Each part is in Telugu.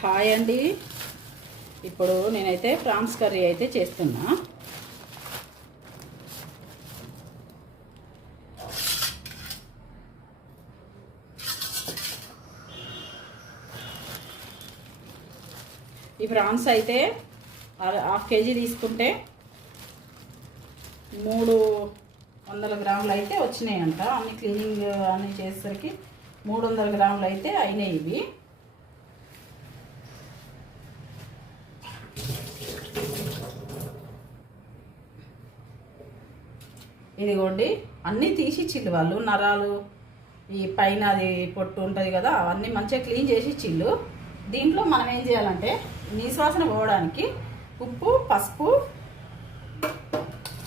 హాయ్ అండి. ఇప్పుడు నేనైతే ప్రాన్స్ కర్రీ అయితే చేస్తున్నా. ఈ ప్రాన్స్ అయితే హాఫ్ కేజీ తీసుకుంటే మూడు వందల గ్రాములు అయితే వచ్చినాయంట. అన్ని క్లీనింగ్ అన్ని చేసేసరికి మూడు వందల గ్రాములు అయితే అయినాయి ఇవి. ఇదిగోండి అన్నీ తీసి ఇచ్చిండు వాళ్ళు నరాలు ఈ పైన అది పొట్టు ఉంటుంది కదా అవన్నీ మంచిగా క్లీన్ చేసి ఇచ్చిండు దీంట్లో మనం ఏం చేయాలంటే నీశ్వాసన పోవడానికి ఉప్పు పసుపు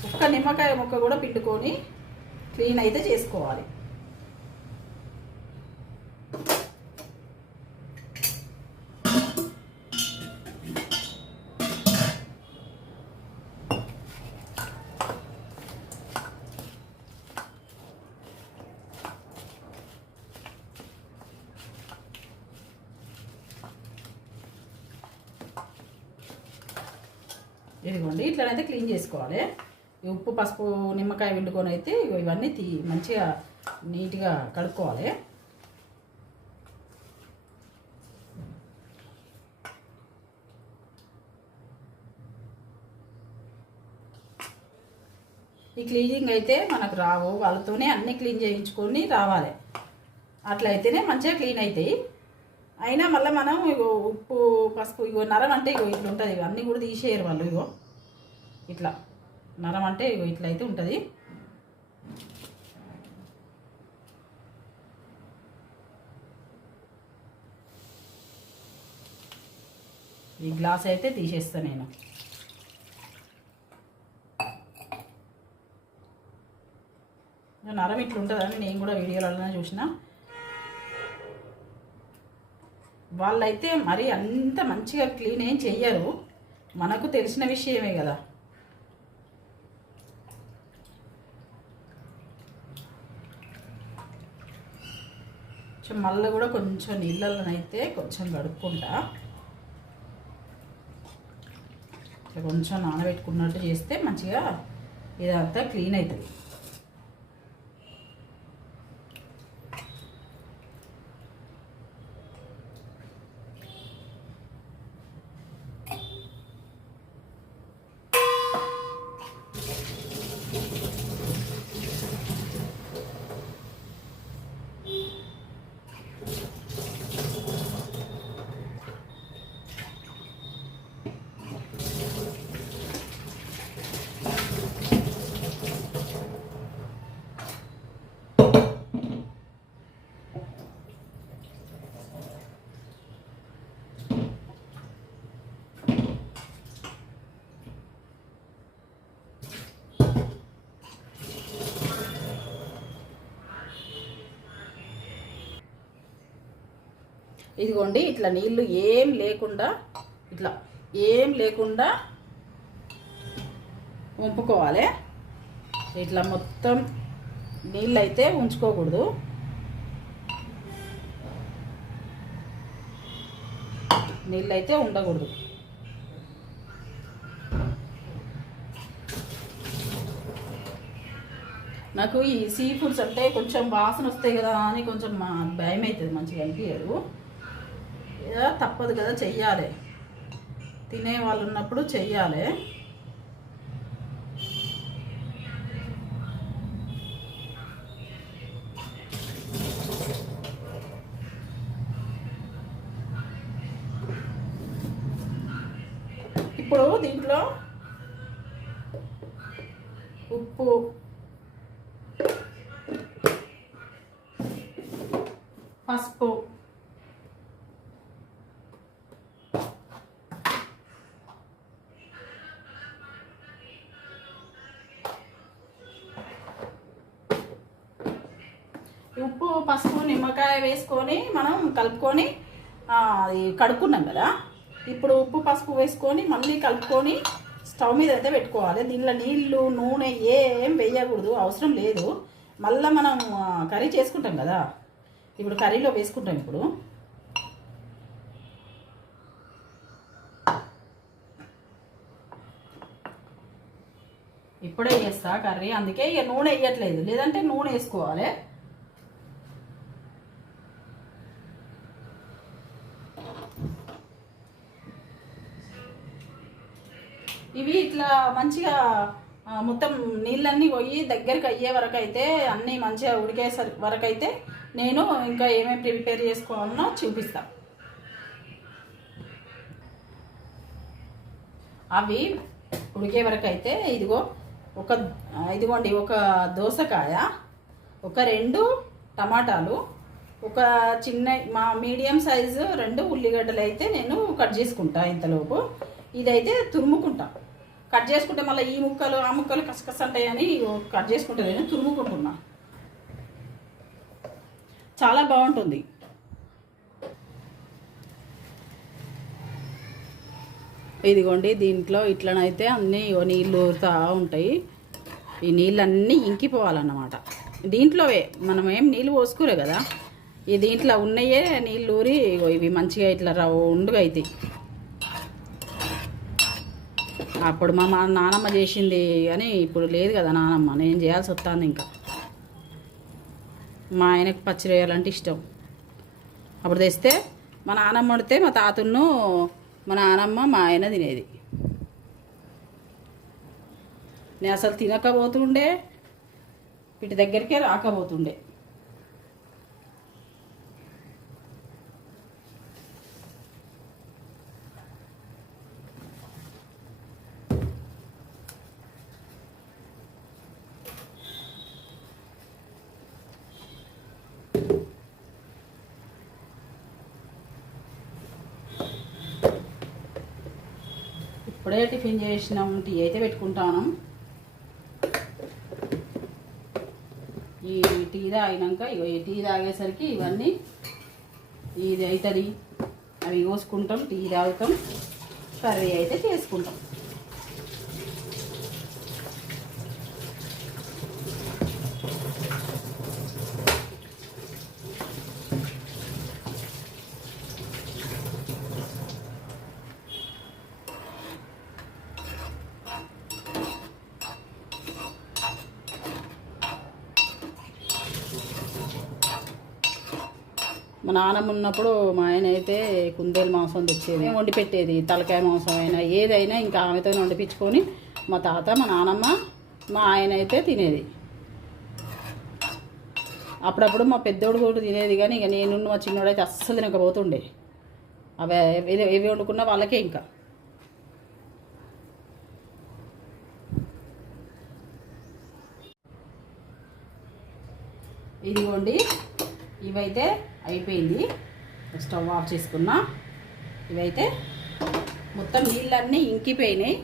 ఒక్క నిమ్మకాయ ముక్క కూడా పిండుకొని క్లీన్ అయితే చేసుకోవాలి ఇదిగోండి ఇట్లనైతే క్లీన్ చేసుకోవాలి. ఈ ఉప్పు పసుపు నిమ్మకాయ వండుకొని అయితే ఇవన్నీ తీ మంచిగా నీట్గా కడుక్కోవాలి. ఈ క్లీనింగ్ అయితే మనకు రావు. వాళ్ళతోనే అన్నీ క్లీన్ చేయించుకొని రావాలి. అట్లయితేనే మంచిగా క్లీన్ అవుతాయి అయినా మళ్ళీ మనం ఇగో ఉప్పు పసుపు ఇగో నరం అంటే ఇగో ఇట్లా ఉంటుంది ఇవన్నీ అన్నీ కూడా తీసేయరు వాళ్ళు ఇగో. ఇట్లా నరం అంటే ఇట్లా అయితే ఉంటుంది. ఈ గ్లాస్ అయితే తీసేస్తా నేను. నరం ఇట్లా ఉంటుందని నేను కూడా వీడియోలలో చూసిన. వాళ్ళైతే మరి అంత మంచిగా క్లీన్ ఏం చెయ్యరు. మనకు తెలిసిన విషయమే కదా. మళ్ళీ కూడా కొంచెం నీళ్ళలోనైతే కొంచెం కడుక్కుంటా. కొంచెం నానబెట్టుకున్నట్టు చేస్తే మంచిగా ఇదంతా క్లీన్ అవుతుంది. ఇదిగోండి ఇట్లా నీళ్ళు ఏం లేకుండా ఇట్లా ఏం లేకుండా వంపుకోవాలి. ఇట్లా మొత్తం నీళ్ళు అయితే ఉంచుకోకూడదు. నీళ్ళు అయితే ఉండకూడదు. నాకు ఈ సీ ఫుడ్స్ అంటే కొంచెం వాసన వస్తాయి కదా అని కొంచెం మా భయం అవుతుంది మంచిగా అనిపించదు తప్పదు కదా చెయ్యాలి. తినే వాళ్ళు ఉన్నప్పుడు చెయ్యాలి. వేసుకొని మనం కలుపుకొని అది కడుక్కున్నాం కదా. ఇప్పుడు ఉప్పు పసుపు వేసుకొని మళ్ళీ కలుపుకొని స్టవ్ మీద అయితే పెట్టుకోవాలి. దీనిలో నీళ్ళు నూనె ఏం వేయకూడదు అవసరం లేదు. మళ్ళీ మనం కర్రీ చేసుకుంటాం కదా. ఇప్పుడు కర్రీలో వేసుకుంటాం ఇప్పుడు. ఇప్పుడే వేస్తా కర్రీ అందుకే ఇక నూనె వేయట్లేదు. లేదంటే నూనె వేసుకోవాలి. ఇవి ఇట్లా మంచిగా మొత్తం నీళ్ళన్నీ పోయి దగ్గరికి అయ్యే వరకు అయితే అన్నీ మంచిగా ఉడికే వరకు అయితే నేను ఇంకా ఏమేమి ప్రిపేర్ చేసుకోవాలనో చూపిస్తా. అవి ఉడికే వరకు అయితే ఇదిగో ఒక ఇదిగోండి ఒక దోసకాయ ఒక రెండు టమాటాలు ఒక చిన్న మా మీడియం సైజు రెండు ఉల్లిగడ్డలు అయితే నేను కట్ చేసుకుంటా ఇంతలోపు. ఇదైతే తురుముకుంటా. కట్ చేసుకుంటే మళ్ళీ ఈ ముక్కలు ఆ ముక్కలు కసకస ఉంటాయని కట్ చేసుకుంటే నేను తురుముకుంటున్నా. చాలా బాగుంటుంది. ఇదిగోండి దీంట్లో ఇట్లనైతే అన్నీ నీళ్ళు ఊరుతూ ఉంటాయి. ఈ నీళ్ళన్నీ ఇంకిపోవాలన్నమాట. దీంట్లోవే మనం ఏం నీళ్ళు పోసుకోలే కదా. ఈ దీంట్లో ఉన్నాయే నీళ్ళు ఊరి ఇవి మంచిగా ఇట్లా రౌండ్గా అవుతాయి అప్పుడు మా మా నానమ్మ చేసింది అని ఇప్పుడు లేదు కదా నానమ్మ నేను చేయాల్సి వస్తుంది ఇంకా. మా ఆయనకు పచ్చడి వేయాలంటే ఇష్టం. అప్పుడు తెస్తే మా నానమ్మ వండితే మా తాతను మా నానమ్మ మా ఆయన తినేది. నేను అసలు తినకపోతుండే వీటి దగ్గరికే రాకపోతుండే ఇప్పుడే టిఫిన్ చేసినాం టీ అయితే పెట్టుకుంటాను. ఈ టీ తాగినాక ఇగో ఈ టీ తాగేసరికి ఇవన్నీ ఇది అవుతుంది అవి కోసుకుంటాం టీ తాగుతాం కర్రీ అయితే చేసుకుంటాం. మా నాన్నమ్మ ఉన్నప్పుడు మా ఆయన అయితే కుందేలు మాంసం తెచ్చేది వండి పెట్టేది తలకాయ మాంసం అయినా ఏదైనా ఇంకా ఆమెతో వండిపించుకొని మా తాత మా నాన్నమ్మ మా ఆయన అయితే తినేది. అప్పుడప్పుడు మా పెద్దోడు కూడా తినేది కానీ ఇక నేను మా చిన్నోడు అయితే అస్సలు తినకపోతుండే. అవి ఏవి ఏవి వండుకున్నా వాళ్ళకే ఇంకా. ఇదిగోండి. ఇవైతే అయిపోయింది. స్టవ్ ఆఫ్ చేసుకున్నా. ఇవైతే మొత్తం నీళ్ళన్నీ ఇంకిపోయినాయి.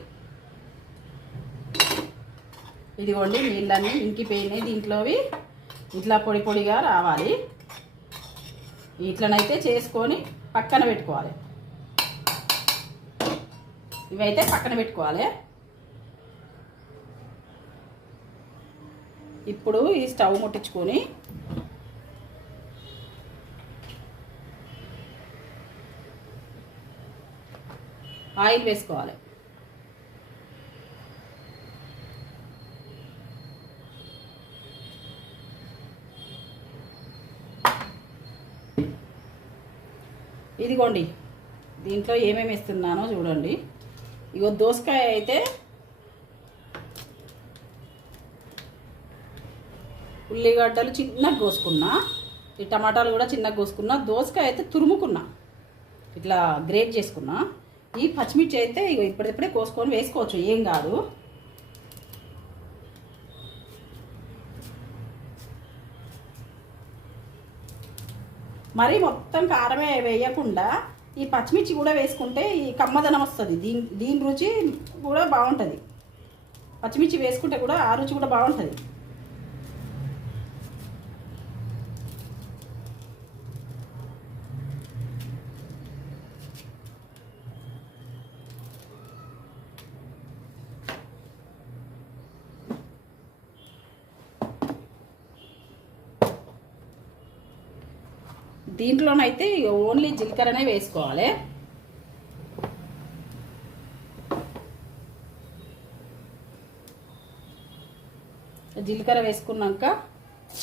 ఇదిగోండి నీళ్ళన్నీ ఇంకిపోయినాయి. దీంట్లోవి ఇట్లా పొడి పొడిగా రావాలి. ఇట్లనైతే చేసుకొని పక్కన పెట్టుకోవాలి. ఇవైతే పక్కన పెట్టుకోవాలి. ఇప్పుడు ఈ స్టవ్ ముట్టించుకొని ఆయిల్ వేసుకోవాలి. ఇదిగోండి దీంట్లో ఏమేమి ఇస్తున్నానో చూడండి. ఇగో దోసకాయ అయితే ఉల్లిగడ్డలు చిన్నగా కోసుకున్నా ఈ టమాటాలు కూడా చిన్నగా కోసుకున్నా దోసకాయ అయితే తురుముకున్నా ఇట్లా గ్రేట్ చేసుకున్నా. ఈ పచ్చిమిర్చి అయితే ఇగో ఇప్పుడిప్పుడే కోసుకొని వేసుకోవచ్చు ఏం కాదు. మరి మొత్తం కారమే వేయకుండా ఈ పచ్చిమిర్చి కూడా వేసుకుంటే ఈ కమ్మదనం వస్తుంది. దీని దీని రుచి కూడా బాగుంటుంది. పచ్చిమిర్చి వేసుకుంటే కూడా ఆ రుచి కూడా బాగుంటుంది. దీంట్లోనైతే ఓన్లీ జీలకర్రనే వేసుకోవాలి. జీలకర్ర వేసుకున్నాక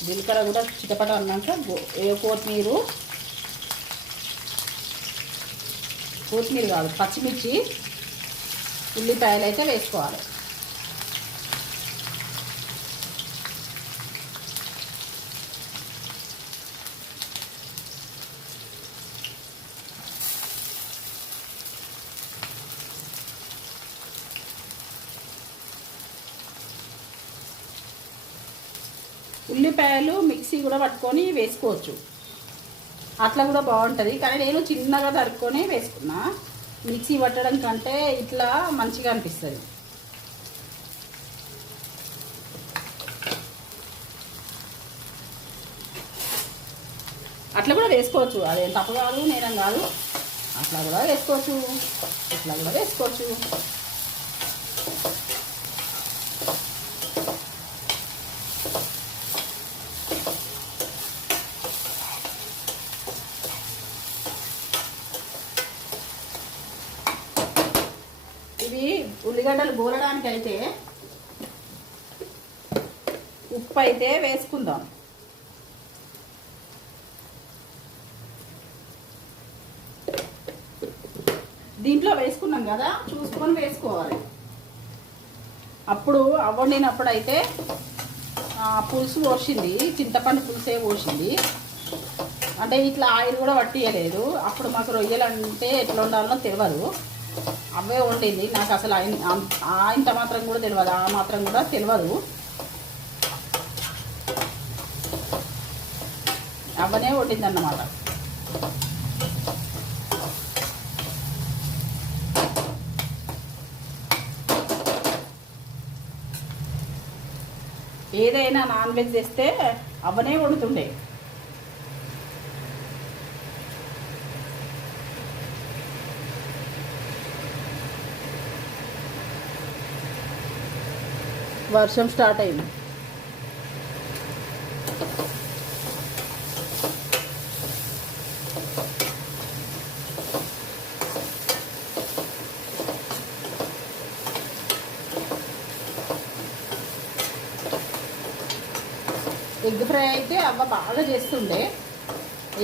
జీలకర్ర కూడా చిటపట అన్నాక కొత్తిమీరు కొత్తిమీర కొత్తిమీర కాదు పచ్చిమిర్చి ఉల్లిపాయలు అయితే వేసుకోవాలి. ఉల్లిపాయలు మిక్సీ కూడా పట్టుకొని వేసుకోవచ్చు. అట్లా కూడా బాగుంటుంది. కానీ నేను చిన్నగా తరుక్కొని వేసుకున్నా. మిక్సీ పట్టడం కంటే ఇట్లా మంచిగా అనిపిస్తుంది. అట్లా కూడా వేసుకోవచ్చు. అదేం తప్పు కాదు నేరం కాదు. అట్లా కూడా వేసుకోవచ్చు. ఇట్లా కూడా వేసుకోవచ్చు ఇవి ఉల్లిగడ్డలు దానికైతే అయితే ఉప్పు అయితే వేసుకుందాం. దీంట్లో వేసుకున్నాం కదా చూసుకొని వేసుకోవాలి. అప్పుడు అవ్వండినప్పుడు అయితే పులుసు పోసింది చింతపండు పులుసే పోసింది అంటే ఇట్లా ఆయిల్ కూడా పట్టియలేదు. అప్పుడు మాకు రొయ్యలు అంటే ఎట్లా ఉండాలో తెలియదు అవే వండింది. నాకు అసలు ఆయన ఇంత మాత్రం కూడా తెలియదు ఆ మాత్రం కూడా తెలియదు అవనే వండింది అన్నమాట ఏదైనా నాన్ వెజ్ తెస్తే అవనే వండుతుండే. వర్షం స్టార్ట్ అయింది. ఎగ్ ఫ్రై అయితే అవ్వ బాగా చేస్తుండే.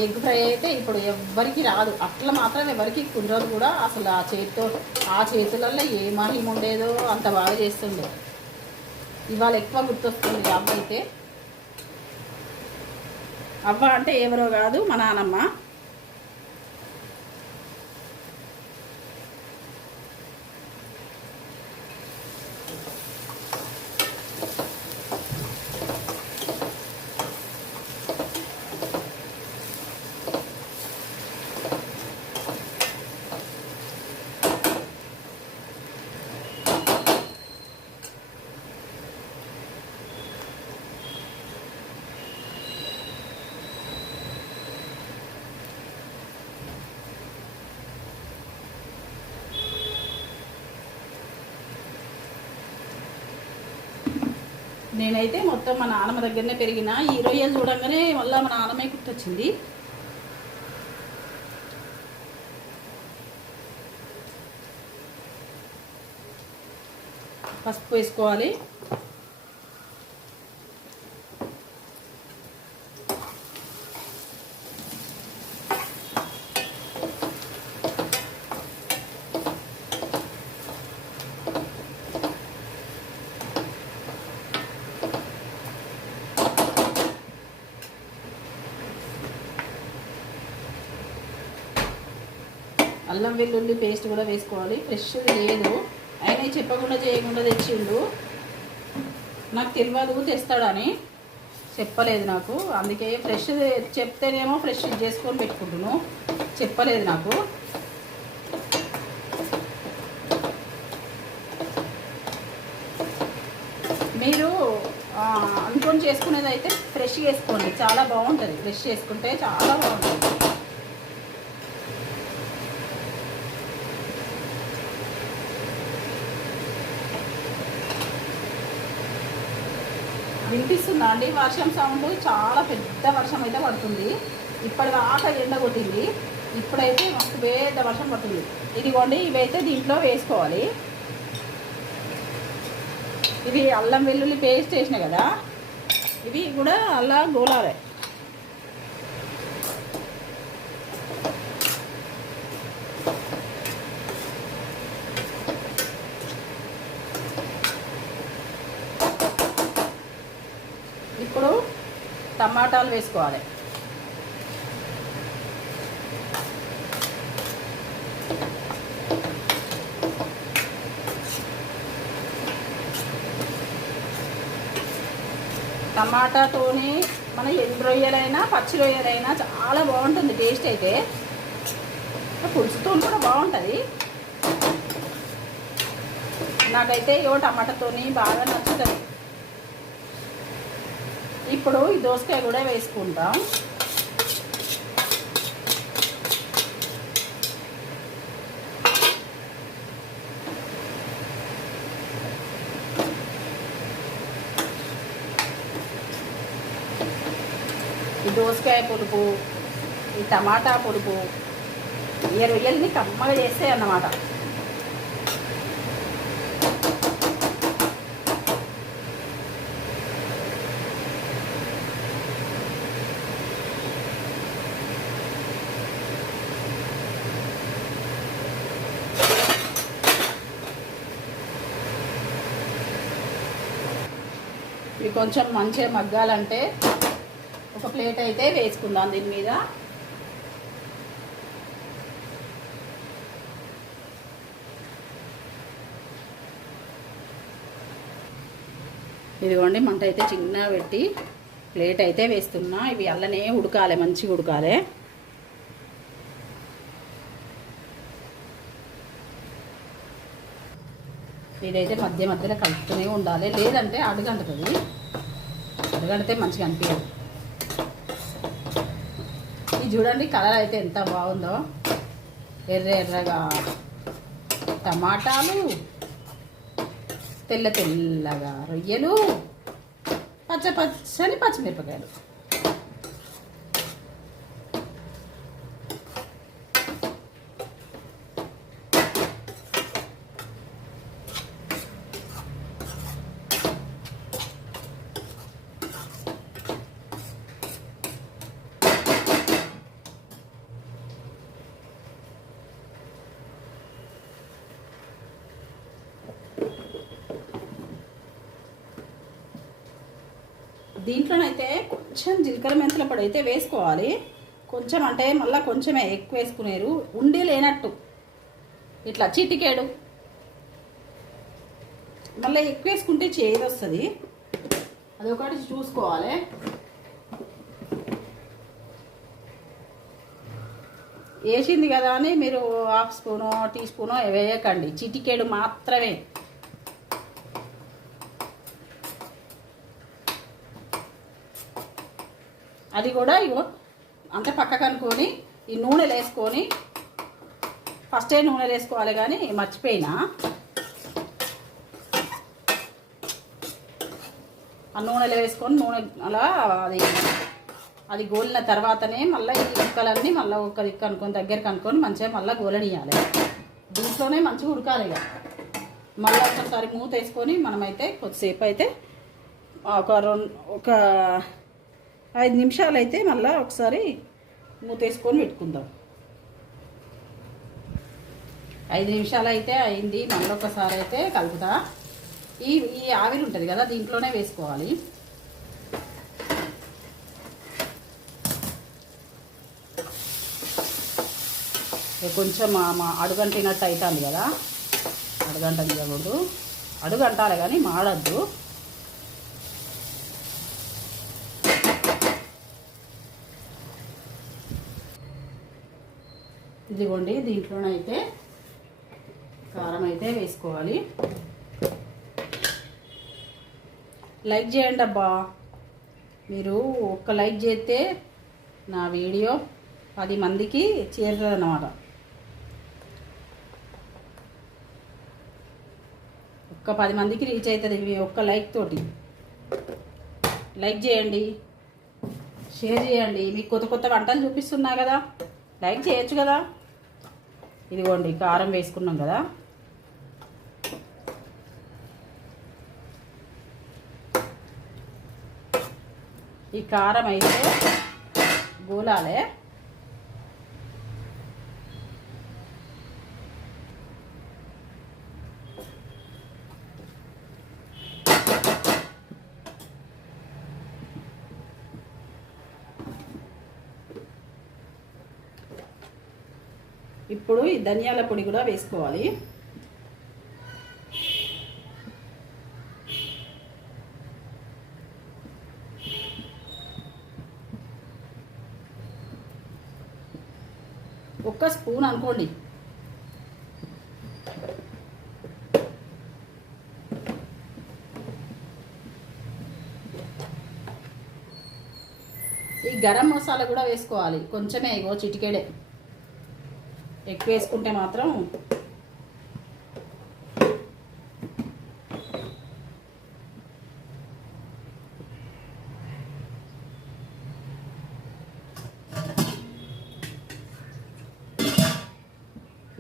ఎగ్ ఫ్రై అయితే ఇప్పుడు ఎవ్వరికి రాదు. అట్లా మాత్రం ఎవరికి కుదరదు కూడా. అసలు ఆ చేతితో ఆ చేతులలో ఏ మహిమ ఉండేదో అంత బాగా చేస్తుండే. ఇవాళ ఎక్కువ గుర్తొస్తుంది అవ్వ అయితే. అవ్వ అంటే ఎవరో కాదు మా నానమ్మ. నేనైతే మొత్తం మా నాన్నమ్మ దగ్గరనే పెరిగిన. ఈ రొయ్యలు చూడంగానే మళ్ళీ మా నాన్నమ్మే గుర్తొచ్చింది. పసుపు వేసుకోవాలి. అల్లం వెల్లుల్లి పేస్ట్ కూడా వేసుకోవాలి. ఫ్రెష్ లేదు. ఆయన చెప్పకుండా చేయకుండా తెచ్చిండు. నాకు తెలియదు తెస్తాడని చెప్పలేదు నాకు. అందుకే ఫ్రెష్ చెప్తేనేమో ఫ్రెష్ చేసుకొని పెట్టుకుంటున్నాను. చెప్పలేదు నాకు. మీరు అనుకొని చేసుకునేది అయితే ఫ్రెష్ చేసుకోండి చాలా బాగుంటుంది. ఫ్రెష్ చేసుకుంటే చాలా బాగుంటుంది. వినిపిస్తుందా అండి? వర్షం సౌండ్ చాలా పెద్ద వర్షం అయితే పడుతుంది. ఇప్పటి దాకా ఎండ కొట్టింది. ఇప్పుడైతే మస్తు పెద్ద వర్షం పడుతుంది. ఇదిగోండి ఇవైతే దీంట్లో వేసుకోవాలి. ఇది అల్లం వెల్లుల్లి పేస్ట్ వేసినాయి కదా? ఇవి కూడా అలా గోలాలే ఇప్పుడు టమాటాలు వేసుకోవాలి. టమాటాతోని మన ఎండు రొయ్యలైనా పచ్చి రొయ్యలైనా చాలా బాగుంటుంది టేస్ట్ అయితే. పులుసుతో కూడా బాగుంటుంది. నాకైతే ఇవో టమాటాతోని బాగా నచ్చుతుంది. ఇప్పుడు ఈ దోసకాయ కూడా వేసుకుంటాం. ఈ దోసకాయ పులుపు ఈ టమాటా పులుపు ఈ రొయ్యల్ని కమ్మగా చేస్తాయి అన్నమాట. ఇవి కొంచెం మంచిగా మగ్గాలంటే ఒక ప్లేట్ అయితే వేసుకుందాం దీని మీద. ఇదిగోండి మంట అయితే చిన్నగా పెట్టి ప్లేట్ అయితే వేస్తున్నా. ఇవి అల్లనే ఉడకాలి మంచిగా ఉడకాలి. ఇదైతే మధ్య మధ్యలో కలుపుతూనే ఉండాలి. లేదంటే అడుగంటుంది. అడుగంటితే మంచిగా అనిపించదు. ఇది చూడండి కలర్ అయితే ఎంత బాగుందో. ఎర్ర ఎర్రగా టమాటాలు తెల్ల తెల్లగా రొయ్యలు పచ్చ పచ్చని పచ్చిమిరపకాయలు. దీంట్లోనైతే కొంచెం జీలకర్ర మెంతుల పొడి అయితే వేసుకోవాలి. కొంచెం అంటే మళ్ళీ కొంచెమే ఎక్కువ వేసుకునేరు. ఉండి లేనట్టు. ఇట్లా చిటికేడు. మళ్ళీ ఎక్కువ వేసుకుంటే చేదు వస్తుంది. అదొకటి చూసుకోవాలి. వేసింది కదా అని మీరు హాఫ్ స్పూను టీ స్పూను వేయకండి. చిటికేడు మాత్రమే. అది కూడా ఇగో అంత పక్కకు అనుకొని ఈ నూనెలు వేసుకొని ఫస్టే నూనెలు వేసుకోవాలి కానీ మర్చిపోయినా. ఆ నూనెలో వేసుకొని నూనె అలా అది అది గోలిన తర్వాతనే మళ్ళీ ఈ ముక్కలన్నీ మళ్ళీ ఒక దిక్కు అనుకొని దగ్గరికి అనుకొని మంచిగా మళ్ళీ గోలనియాలి దీంట్లోనే మంచిగా ఉడకాలి ఇక. మళ్ళీ ఒకసారి మూత వేసుకొని మనమైతే కొద్దిసేపు అయితే ఒక రెండు ఒక ఐదు నిమిషాలు అయితే మళ్ళీ ఒకసారి మూతేసుకొని పెట్టుకుందాం. ఐదు నిమిషాలు అయితే అయింది మళ్ళీ ఒకసారి అయితే కలుపుతా. ఈ ఈ ఆవిరి ఉంటుంది కదా దీంట్లోనే వేసుకోవాలి. కొంచెం మా- మా అడుగంటినట్టు అవుతుంది కదా. అడుగంట తీయకూడదు. అడుగంటాలి కానీ మాడద్దు. ఇదిగోండి దీంట్లోనైతే కారం అయితే వేసుకోవాలి. లైక్ చేయండి అబ్బా. మీరు ఒక్క లైక్ చేస్తే నా వీడియో పది మందికి చేరుతుంది అన్నమాట ఒక్క పది మందికి రీచ్ అవుతుంది మీ ఒక్క లైక్ తోటి. లైక్ చేయండి. షేర్ చేయండి. మీకు కొత్త కొత్త వంటలు చూపిస్తున్నా కదా. లైక్ చేయొచ్చు కదా. ఇదిగోండి కారం వేసుకున్నాం కదా. ఈ కారం అయితే గోలాలే. ఇప్పుడు ఈ ధనియాల పొడి కూడా వేసుకోవాలి. ఒక్క స్పూన్ అనుకోండి. ఈ గరం మసాలా కూడా వేసుకోవాలి. కొంచెమే ఇగో చిటికెడే. ఎక్కువ వేసుకుంటే మాత్రం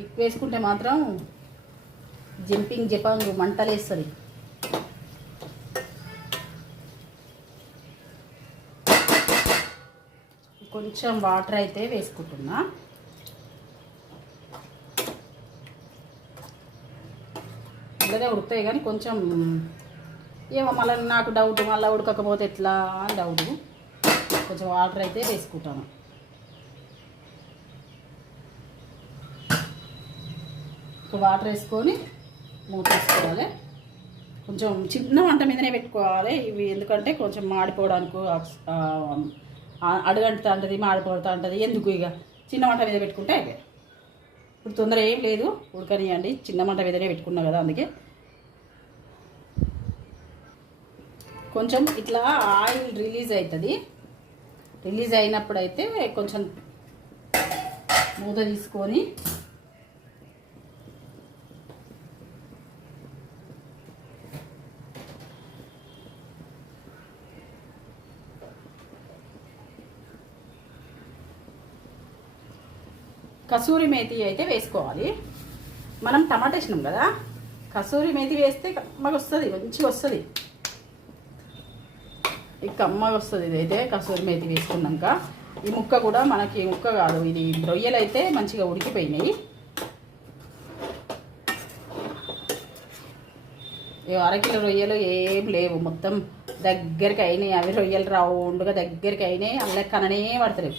ఎక్కువ వేసుకుంటే మాత్రం జంపింగ్ జపాంగ్ మంటలేస్తుంది. కొంచెం వాటర్ అయితే వేసుకుంటున్నా. ఇలాగే ఉడుకుతాయి కానీ కొంచెం ఏమో మళ్ళీ నాకు డౌట్ మళ్ళీ ఉడకకపోతే ఎట్లా అని డౌట్ కొంచెం వాటర్ అయితే వేసుకుంటాను. వాటర్ వేసుకొని మూత వేసుకోవాలి కొంచెం చిన్న వంట మీదనే పెట్టుకోవాలి. ఇవి ఎందుకంటే కొంచెం మాడిపోవడానికి ఆ, అడుగంటుతా ఉంటుంది మాడిపోతా ఉంటుంది. ఎందుకు ఇక? చిన్న వంట మీద పెట్టుకుంటే అయిపోయాయి ఇప్పుడు తొందర ఏం లేదు. ఉడకనియండి చిన్న మంట మీదనే పెట్టుకున్నాం కదా అందుకే. కొంచెం ఇట్లా ఆయిల్ రిలీజ్ అవుతుంది రిలీజ్ అయినప్పుడు అయితే కొంచెం మూత తీసుకొని కసూరి మేతి అయితే వేసుకోవాలి. మనం టమాటా వేసినాం కదా కసూరి మేతి వేస్తే కమ్మగా వస్తుంది మంచిగా వస్తుంది. ఈ కమ్మగా వస్తుంది ఇదైతే కసూరి మేతి వేసుకున్నాక. ఈ ముక్క కూడా మనకి ముక్క కాదు ఇది రొయ్యలు అయితే మంచిగా ఉడికిపోయినాయి. అరకిలో రొయ్యలు ఏం లేవు మొత్తం దగ్గరికి అయినాయి. అవి రొయ్యలు రౌండ్గా దగ్గరికి అయినాయి అల్లెక్కననే పడతలేవు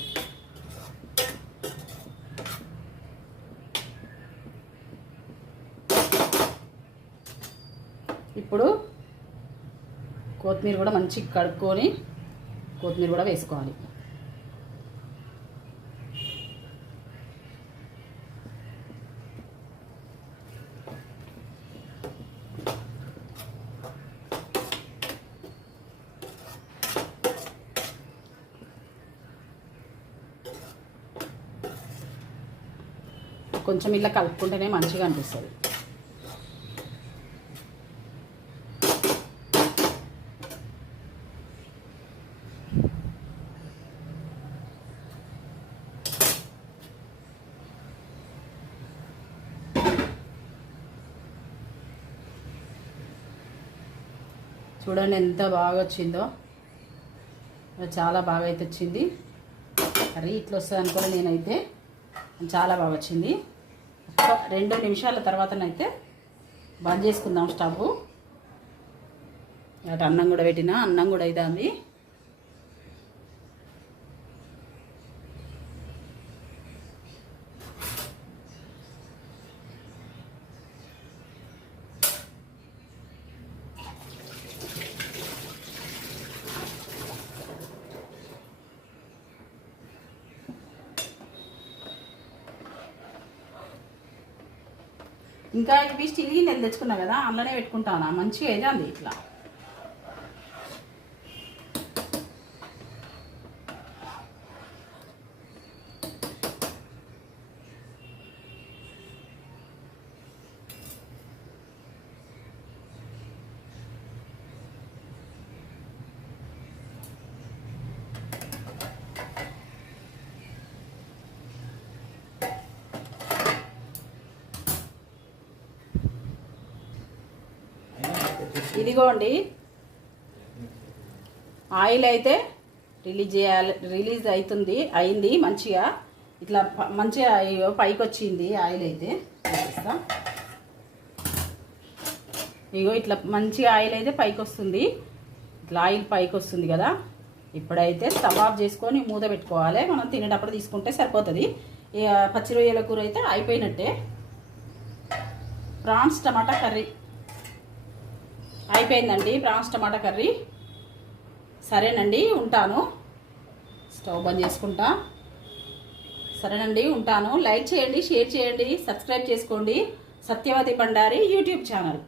ఇప్పుడు కొత్తిమీర కూడా మంచిగా కడుక్కొని కొత్తిమీర కూడా వేసుకోవాలి. కొంచెం ఇలా కలుపుకుంటేనే మంచిగా అనిపిస్తుంది. చూడండి ఎంత బాగా వచ్చిందో. చాలా బాగా అయితే వచ్చింది. కర్రీ ఇట్లా వస్తుంది అనుకోలే నేనైతే. చాలా బాగా వచ్చింది. ఒక్క రెండు నిమిషాల తర్వాతనైతే బంద్ చేసుకుందాం స్టవ్. అటు అన్నం కూడా పెట్టినా అన్నం కూడా అవుతుంది ఇంకా ఇవి స్టీల్ గిన్నెలు తెచ్చుకున్నా కదా అందులోనే పెట్టుకుంటాను మంచిగా అయితే అంది ఇట్లా. ఇదిగోండి. ఆయిల్ అయితే రిలీజ్ చేయాలి రిలీజ్ అవుతుంది అయింది మంచిగా. ఇట్లా మంచిగా పైకి వచ్చింది ఆయిల్ అయితే. చూపిస్తా. ఇగో ఇట్లా మంచిగా ఆయిల్ అయితే పైకి వస్తుంది. ఇట్లా ఆయిల్ పైకి వస్తుంది కదా. ఇప్పుడైతే స్టవ్ ఆఫ్ చేసుకొని మూత పెట్టుకోవాలి. మనం తినేటప్పుడు తీసుకుంటే సరిపోతుంది. ఇక పచ్చి రొయ్యల కూర అయితే అయిపోయినట్టే. Prawns tomato curry. అయిపోయిందండి ప్రాన్స్ టమాటా కర్రీ. సరేనండి ఉంటాను. స్టవ్ బంద్ చేసుకుంటా. సరేనండి ఉంటాను. లైక్ చేయండి షేర్ చేయండి సబ్స్క్రైబ్ చేసుకోండి. Satyavathi Pandari YouTube channel.